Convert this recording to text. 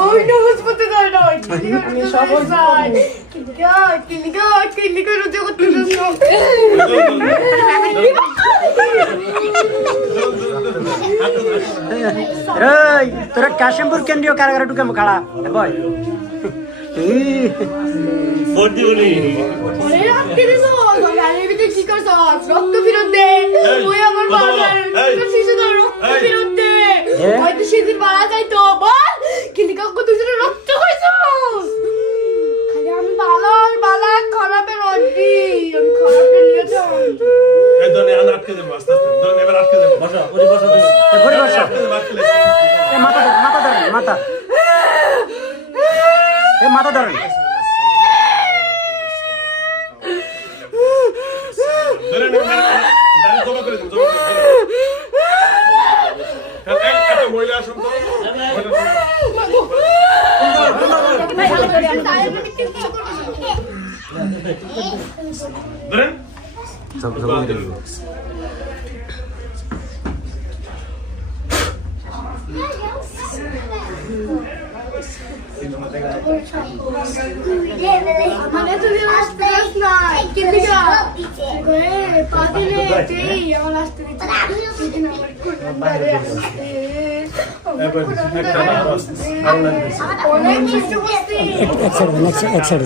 ওই নামাজ পড়তে দেয় না আমি সবল চাই কিলিকা রোজা করতে তোরা কাশিমপুর কেন্দ্রীয় কারাগারে ঢুকে খাড়া বয় কি করছ রক্ত ফেরত দে ওই আমার বাবার শিশুদের রক্ত ফেরত দে হয়তো সেদিন মারা যাইতো বল কিলিকা কত জোরে রক্ত খাইছ খালি আমি বালা খারাপের অড্ডি আমি খারাপের লিয়েছি এই দনে আটকে দেব আস্তে আস্তে দনে এবার আটকে দেব বসা ওই বসা ঘুরে বসা এ মাথা এ মাথা ধরেন মহিলা আসুন তো ধরেন মানে তুমি আসতে না কিলিকা পাদিলে এই আমার আসতে দিচ্ছি সেদিন আমার কুড়ি আসতে অনেক কিছু করছি এক সাইড